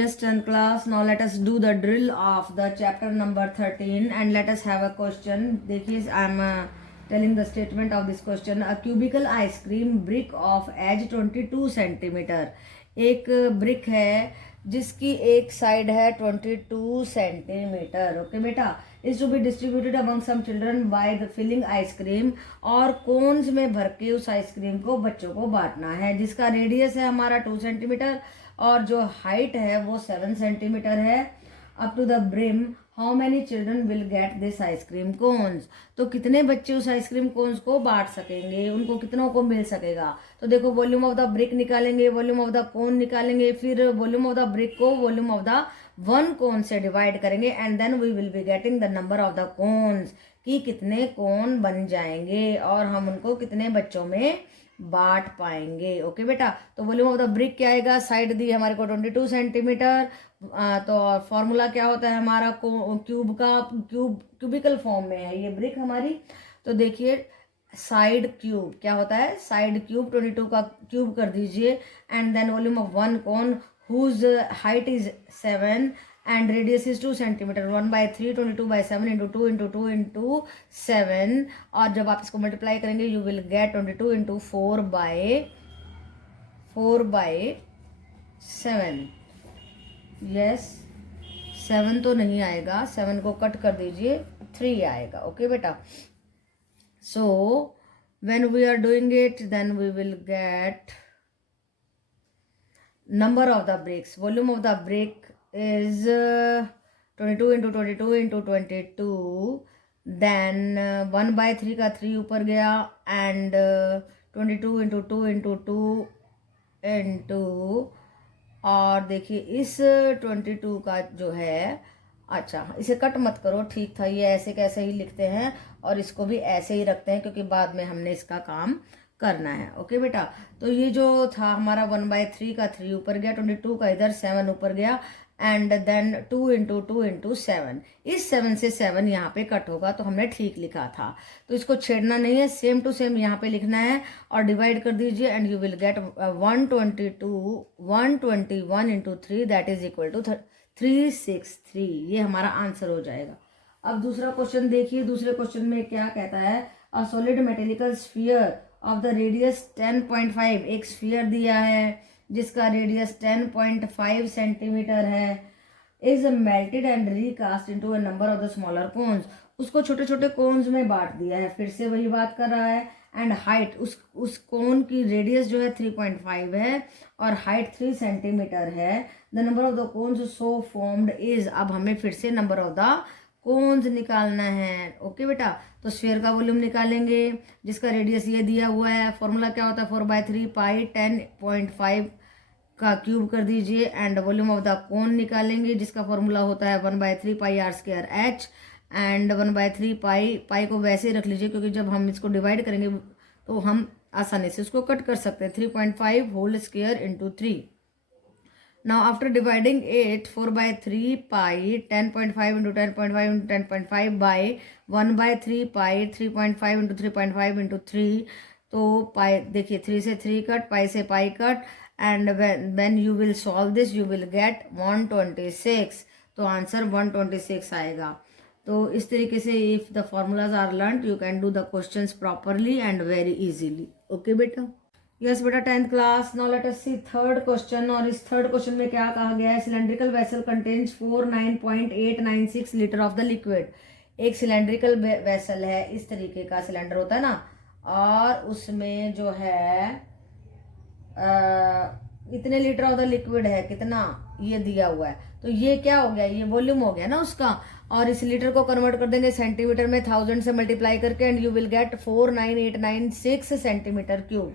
Yes, 10th class. Now let us do the drill of the chapter number 13 and let us have a question. देखिए, I am telling the statement of this question. A cubical ice cream brick of edge 22 centimeter. एक brick है जिसकी एक side है 22 centimetre. Okay बेटा, is to be distributed among some children by the filling ice cream, और cones में भर के उस आइसक्रीम को बच्चों को बांटना है, जिसका रेडियस है हमारा 2 सेंटीमीटर और जो हाइट है वो 7 सेंटीमीटर है. Up to the brim how many children will get this ice cream cones. तो कितने बच्चे उस आइसक्रीम कोन्स को बांट सकेंगे, उनको कितनों को मिल सकेगा. तो देखो, वॉल्यूम ऑफ द ब्रिक निकालेंगे, वॉल्यूम ऑफ द कोन निकालेंगे, फिर वॉल्यूम ऑफ द ब्रिक को volume of the one cone से डिवाइड करेंगे and then we will be getting the number of the cones, कि कितने कोन बन जाएंगे और हम उनको कितने बच्चों में बांट पाएंगे. ओके बेटा, तो वॉल्यूम ऑफ द ब्रिक क्या आएगा, साइड दी हमारे को 22 सेंटीमीटर. तो फॉर्मूला क्या होता है हमारा, क्यूब का क्यूबिकल फॉर्म में है ये ब्रिक हमारी. तो देखिए, साइड क्यूब क्या होता है, साइड क्यूब 22 का क्यूब कर दीजिए and then volume of one cone whose height is 7 and radius is 2 centimeter. 1/3 22/7 into 2 into 2 into 7, और जब आप इसको मल्टीप्लाई करेंगे you will get 22 into 4/7. yes, 7 तो नहीं आएगा, 7 को कट कर दीजिए, 3 आएगा. ओके बेटा, so when we are doing it then we will get number of the bricks. Volume of the brick is 22 into 22 into 22. then 1/3 का 3 ऊपर गया and 22 into 2 into 2 into, और देखिए इस 22 का जो है, अच्छा इसे कट मत करो, ठीक था, ये ऐसे कैसे ही लिखते हैं और इसको भी ऐसे ही रखते हैं क्योंकि बाद में हमने इसका काम करना है. ओके बेटा, तो ये जो था हमारा 1/3 का 3 ऊपर गया, 22 का इधर 7 ऊपर गया एंड देन 2 into 2 into 7. इस 7 से 7 यहाँ पे कट होगा तो हमने ठीक लिखा था, तो इसको छेड़ना नहीं है, सेम टू सेम यहाँ पे लिखना है और डिवाइड कर दीजिए and you will get 121 into 3 that is equal to 363. ये हमारा आंसर हो जाएगा. अब दूसरा क्वेश्चन देखिए, दूसरे क्वेश्चन में क्या कहता है, a solid metallic sphere of the radius 10.5, एक स्फीयर दिया है जिसका रेडियस 10.5 सेंटीमीटर है, is melted and recast into a number of the smaller cones. उसको छोटे छोटे कोन्स में बांट दिया है, फिर से वही बात कर रहा है. एंड हाइट, उस कोन की रेडियस जो है 3.5 है और हाइट 3 सेंटीमीटर है. The number of the cons so formed is, अब हमें फिर से नंबर ऑफ द कोन्स निकालना है. ओके बेटा, तो स्फीयर का वॉल्यूम निकालेंगे जिसका रेडियस ये दिया हुआ है. फॉर्मूला क्या होता है, 4/3 पाई 10.5 का क्यूब कर दीजिए and volume of the cone निकालेंगे जिसका फॉर्मूला होता है 1/3 पाई r² h एंड 1/3 पाई को वैसे ही रख लीजिए क्योंकि जब हम इसको डिवाइड करेंगे तो हम आसानी से उसको कट कर सकते हैं. 3.5 whole square into 3. Now after dividing it, 4/3 pi 10.5 into 10.5 into 10.5 by 1/3 pi 3.5 into 3.5 into 3. तो पाई देखिए, 3 से 3 कट, पाई से pi cut and when you will solve this you will get 126. तो आंसर 126 आएगा. तो इस तरीके से if the formulas are learnt you can do the questions properly and very easily. Okay बेटा. यस बेटा, 10th class. Now let us see third question. और इस थर्ड क्वेश्चन में क्या कहा गया है, cylindrical vessel contains 49.896 litre of the liquid. एक सिलेंड्रिकल वेसल है, इस तरीके का सिलेंडर होता है ना, और उसमें जो है इतने लीटर ऑफ द लिक्विड है, कितना ये दिया हुआ है. तो ये क्या हो गया, ये वॉल्यूम हो गया ना उसका, और इस लीटर को कन्वर्ट कर देंगे सेंटीमीटर में 1000 से मल्टीप्लाई करके and you will gate 49896 centimetre cube.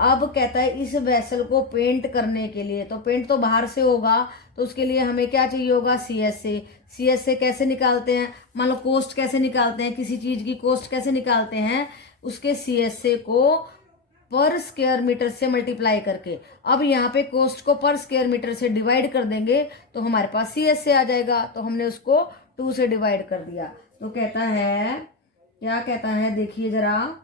अब कहता है इस वेसल को पेंट करने के लिए, तो पेंट तो बाहर से होगा, तो उसके लिए हमें क्या चाहिए होगा, CS से कैसे निकालते हैं, मान लो कॉस्ट कैसे निकालते हैं, किसी चीज की कॉस्ट कैसे निकालते हैं, उसके CS को पर स्क्वायर मीटर से मल्टीप्लाई करके. अब यहाँ पे कॉस्ट को पर स्क्वायर मीटर से डिवाइड कर देंगे तो हमारे पास CS आ जाएगा, तो हमने उसको 2 से डिवाइड कर दिया. तो कहता है, क्या कहता है देखिए जरा,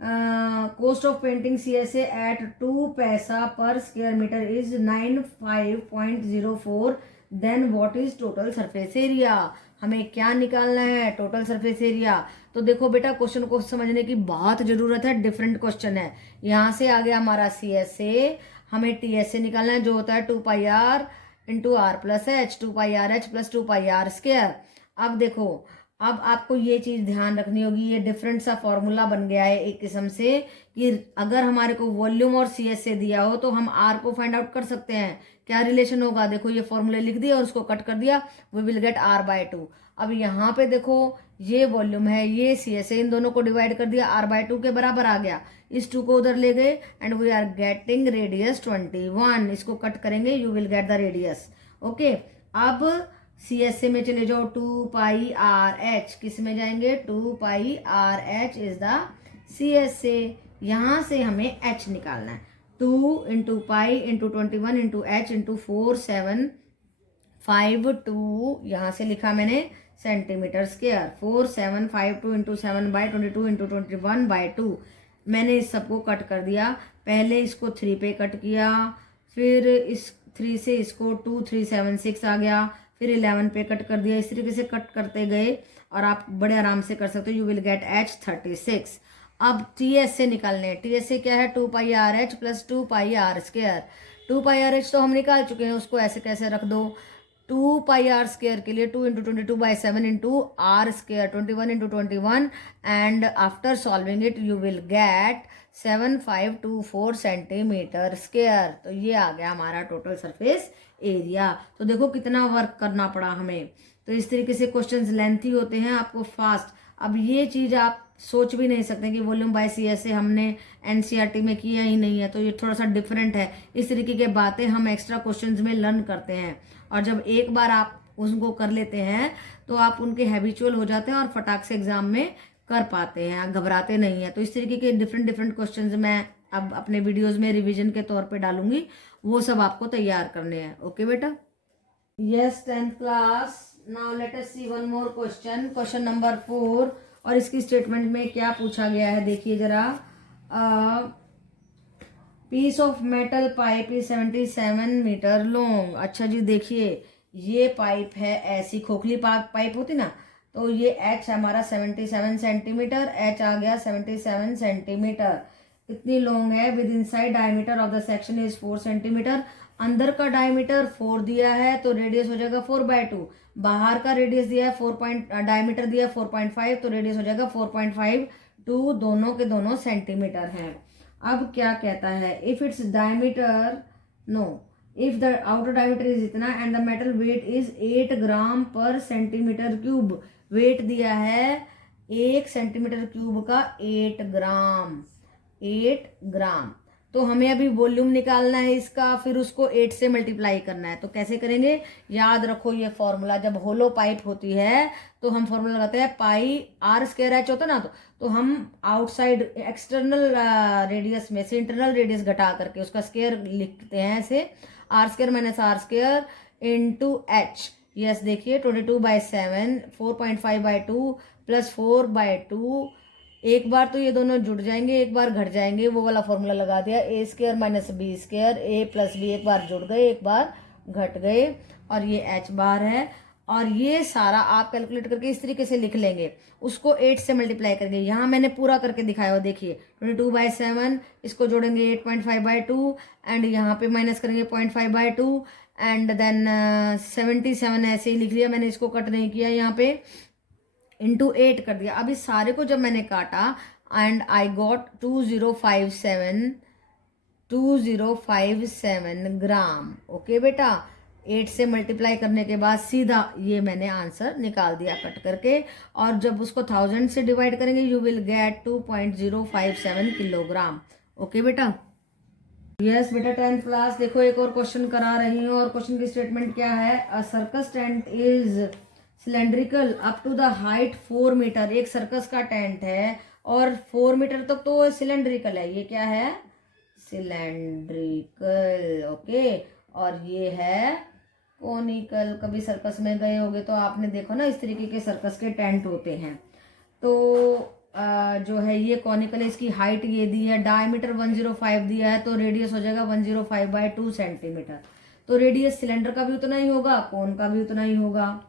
cost of painting CSA at 2 पैसा per square meter is 95.04, then what is total surface area? हमें क्या निकालना है? Total surface area. तो देखो बेटा, क्वेश्चन को समझने की बहुत जरूरत है, डिफरेंट क्वेश्चन है। यहाँ से आ गया हमारा CSA, हमें TSA निकालना है जो होता है 2πr into R plus H, 2πrh plus 2πr²। अब देखो, अब आपको ये चीज ध्यान रखनी होगी, ये डिफरेंट सा फॉर्मूला बन गया है एक किस्म से, कि अगर हमारे को वॉल्यूम और CSA दिया हो तो हम आर को फाइंड आउट कर सकते हैं। क्या रिलेशन होगा? देखो, ये फॉर्मूले लिख दिया और उसको कट कर दिया, वी विल गेट r/2। अब यहाँ पे देखो, ये वॉल्यूम है, ये CSA, इन दोनों को डिवाइड कर दिया, r/2 के बराबर आ गया। इस 2 को उधर ले गए and we are getting radius 21। इसको कट करेंगे, you will get the radius. Okay, अब CSA में चले जाओ, 2πrh, किस में जाएंगे? 2πrh is the CSA। यहां से हमें h निकालना है, 2 into pi into 21 into h into 4752, यहां से लिखा मैंने सेंटीमीटर स्क्वायर। 4752 into 7/22 into 21/2। मैंने इस सबको कट कर दिया, पहले इसको 3 पे कट किया, फिर इस 3 से इसको 2376 आ गया, फिर 11 पे कट कर दिया। इस तरीके से कट करते गए और आप बड़े आराम से कर सकते हो, यू विल गेट h36। अब TSA निकालने हैं। TSA क्या है? 2πrh plus 2πr²। 2πrh तो हम निकाल चुके हैं, उसको ऐसे कैसे रख दो। 2πr² के लिए 2 into 22/7 into r², 21 into 21, and after solving it you will gate 7524 centimetre square. तो ये आ गया हमारा टोटल सरफेस एरिया। तो देखो कितना वर्क करना पड़ा हमें। तो इस तरीके से क्वेश्चंस लेंथी होते हैं, आपको फास्ट। अब ये चीज आप सोच भी नहीं सकते कि वॉल्यूम बाय CSA हमने NCERT में किया ही नहीं है, तो ये थोड़ा सा डिफरेंट है। इस तरीके के बातें हम एक्स्ट्रा क्वेश्चंस में लर्न करते हैं, और जब एक बार आप उसको कर लेते हैं तो आप उनके हैबिचुअल हो जाते हैं और फटाक से एग्जाम में कर पाते हैं, घबराते नहीं है। तो इस तरीके के डिफरेंट क्वेश्चंस मैं अब अपने वीडियोज में रिविजन के तौर पे डालूंगी, वो सब आपको तैयार करने हैं। ओके बेटा? Yes, 10th class. Now let us see one more question, question number 4। और इसकी स्टेटमेंट में क्या पूछा गया है देखिए जरा। Piece of metal pipe is 77 metre long. अच्छा जी, देखिए ये पाइप है, ऐसी खोखली पाइप होती ना, तो ये h हमारा 77 सेंटीमीटर, h आ गया 77 सेंटीमीटर। कितनी लॉन्ग है? With inside diameter of the section is 4 centimetre. अंदर का डायमीटर 4 दिया है तो रेडियस हो जाएगा 4/2। बाहर का रेडियस दिया है 4 डायमीटर दिया है 4.5, तो रेडियस हो जाएगा 4.52, दोनों के दोनों सेंटीमीटर हैं। अब क्या कहता है? If its diameter, no, if the outer diameter is इतना and the metal weight is 8 gram per centimetre cube. Wait दिया है 1 सेंटीमीटर क्यूब का 8 ग्राम, 8 ग्राम। तो हमें अभी वॉल्यूम निकालना है इसका, फिर उसको 8 से मल्टीप्लाई करना है। तो कैसे करेंगे? याद रखो ये फॉर्मूला, जब होलो पाइप होती है तो हम फॉर्मूला लगाते हैं पाई r²h होता है ना, तो हम आउटसाइड एक्सटर्नल रेडियस में से इंटरनल रेडियस घटा करके उसका स्क्वायर लिखते हैं ऐसे, r² minus r² into h। Yes, देखिए 22/7, 4.5/2 प्लस 4/2। एक बार तो ये दोनों जुड़ जाएंगे, एक बार घट जाएंगे, वो वाला फॉर्मूला लगा दिया, a² minus b², a plus b, एक बार जुड़ गए एक बार घट गए, और ये h बार है। और ये सारा आप कैलकुलेट करके इस तरीके से लिख लेंगे, उसको 8 से मल्टीप्लाई करेंगे। यहाँ मैंने पूरा करके दिखाया हो, देखिए 22/7, इसको जोड़ेंगे 8.5/2 एंड यहाँ पे माइनस करेंगे 0.5/2 एंड देन 77 ऐसे ही लिख लिया मैंने, इसको कट नहीं किया, यहाँ पे इंटू 8 कर दिया। अब इस सारे को जब मैंने काटा and I got 2057 gram. Okay बेटा, 8 से मल्टीप्लाई करने के बाद सीधा ये मैंने आंसर निकाल दिया कट करके, और जब उसको 1000 से डिवाइड करेंगे you will gate 2.057 kilogram. Okay बेटा? यस बेटा, 10th क्लास। देखो एक और क्वेश्चन करा रही हूँ, और क्वेश्चन की स्टेटमेंट क्या है? A circus tent is cylindrical up to the height 4 metre. एक सर्कस का टेंट है और 4 मीटर तक तो सिलेंड्रिकल है। ये क्या है? सिलेंड्रिकल। ओके, और ये है कोनिकल। कभी सर्कस में गए होगे तो आपने देखो ना, इस तरीके के सर्कस के टेंट होते हैं। तो जो है ये कॉनिकल है, इसकी हाइट ये दी है, डायमीटर 105 दिया है, तो रेडियस हो जाएगा 105/2 सेंटीमीटर। तो रेडियस सिलेंडर का भी उतना ही होगा, कोन का भी उतना ही होगा।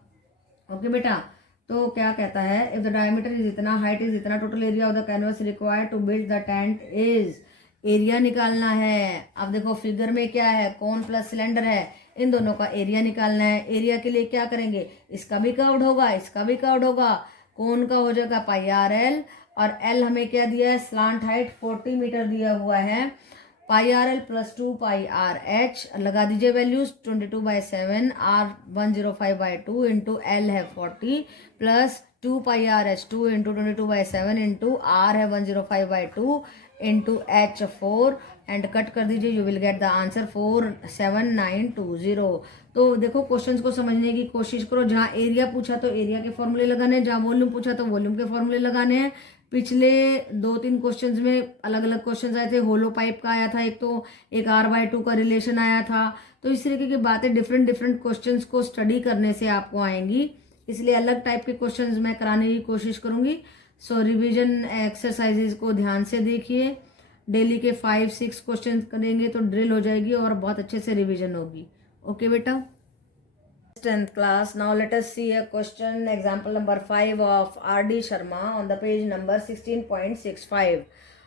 ओके बेटा, तो क्या कहता है, इफ द डायमीटर इज इतना, हाइट इज इतना, total area of the canvas required to build the tent is, area निकालना है। अब देखो फिगर में क्या है, कोन प्लस सिलेंडर है, इन दोनों का एरिया निकालना है। एरिया के लिए क्या करेंगे, इसका भी कर्व्ड होगा, इसका भी कर्व्ड होगा। कोन का हो जाएगा पाई आर एल, और एल हमें क्या दिया है, स्लांट हाइट 40 मीटर दिया हुआ है, पाई R L plus 2 pi R H, लगा दीजिए वैल्यूज, 22/7, आर 105/2 इंटू एल है 40 plus 2 pi R H 2 into 22/7 into R है 105/2 इंटू एच 4, एंड कट कर दीजिए, you will get the answer 47920। तो देखो क्वेश्चंस को समझने की कोशिश करो, जहाँ एरिया पूछा तो एरिया के फॉर्मूले लगाने हैं, जहाँ वॉल्यूम पूछा तो वॉल्यूम के फॉर्मूले लगाने हैं। पिछले 2-3 क्वेश्चंस में अलग अलग क्वेश्चंस आए थे, होलो पाइप का आया था एक, तो एक R/2 का रिलेशन आया था। तो इस तरीके की बातें डिफरेंट डिफरेंट क्वेश्चंस को स्टडी करने से आपको आएंगी, इसलिए अलग टाइप के क्वेश्चंस मैं कराने की कोशिश करूंगी। सो रिविजन एक्सरसाइजेज को ध्यान से देखिए, डेली के 5-6 क्वेश्चन करेंगे तो ड्रिल हो जाएगी और बहुत अच्छे से रिविजन होगी। ओके बेटा, 10th class. Now let us see a question, example number 5 of R.D. Sharma on the page number 16.65.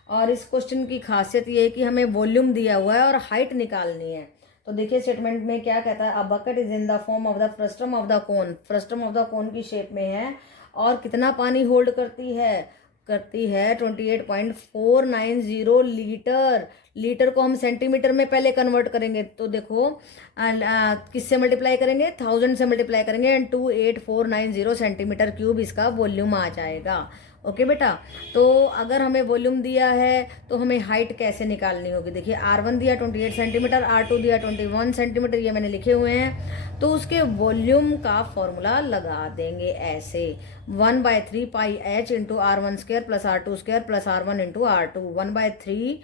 और इस क्वेश्चन की खासियत ये है कि हमें वॉल्यूम दिया हुआ है और हाइट निकालनी है। तो देखिए स्टेटमेंट में क्या कहता है, a bucket is in the form of the frustum of the cone, frustum of the कोन की शेप में है, और कितना पानी होल्ड करती है 28.490 लीटर। लीटर को हम सेंटीमीटर में पहले कन्वर्ट करेंगे, तो देखो किससे मल्टीप्लाई करेंगे, 1000 से मल्टीप्लाई करेंगे, एंड 28490 सेंटीमीटर क्यूब इसका वॉल्यूम आ जाएगा। ओके बेटा, तो अगर हमें वॉल्यूम दिया है तो हमें हाइट कैसे निकालनी होगी। देखिए R1 दिया 28 सेंटीमीटर, R2 दिया 21 सेंटीमीटर, ये मैंने लिखे हुए हैं। तो उसके वॉल्यूम का फॉर्मूला लगा देंगे ऐसे, 1/3 pi h into R1² plus R2² plus R1 into R2, 1/3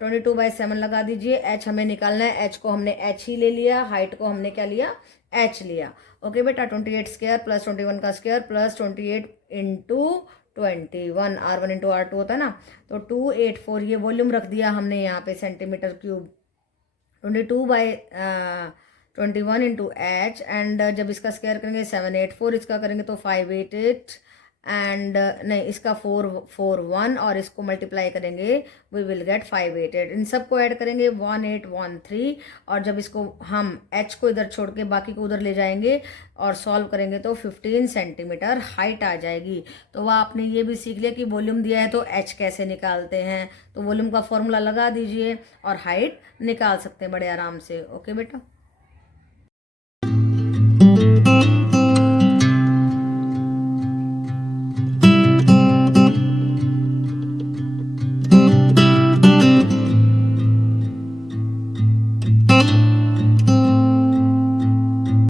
22/7 लगा दीजिए। एच हमें निकालना है, एच को हमने एच ही ले लिया, हाइट को हमने क्या लिया, एच लिया। ओके बेटा, 28² प्लस 21 का square plus 28 into 21, R1 into R2 होता है ना, तो 284 ये वॉल्यूम रख दिया हमने यहाँ पे centimetre cube, 22/21 into H, and जब इसका स्क्वायर करेंगे 784, इसका करेंगे तो 588, एंड नहीं इसका 441, और इसको मल्टीप्लाई करेंगे वी विल गेट 588। इन सबको ऐड करेंगे 1813, और जब इसको हम h को इधर छोड़ के बाकी को उधर ले जाएंगे और सॉल्व करेंगे तो 15 सेंटीमीटर हाइट आ जाएगी। तो वह आपने ये भी सीख लिया कि वॉल्यूम दिया है तो h कैसे निकालते हैं, तो वॉल्यूम का फॉर्मूला लगा दीजिए और हाइट निकाल सकते हैं बड़े आराम से। ओके बेटा।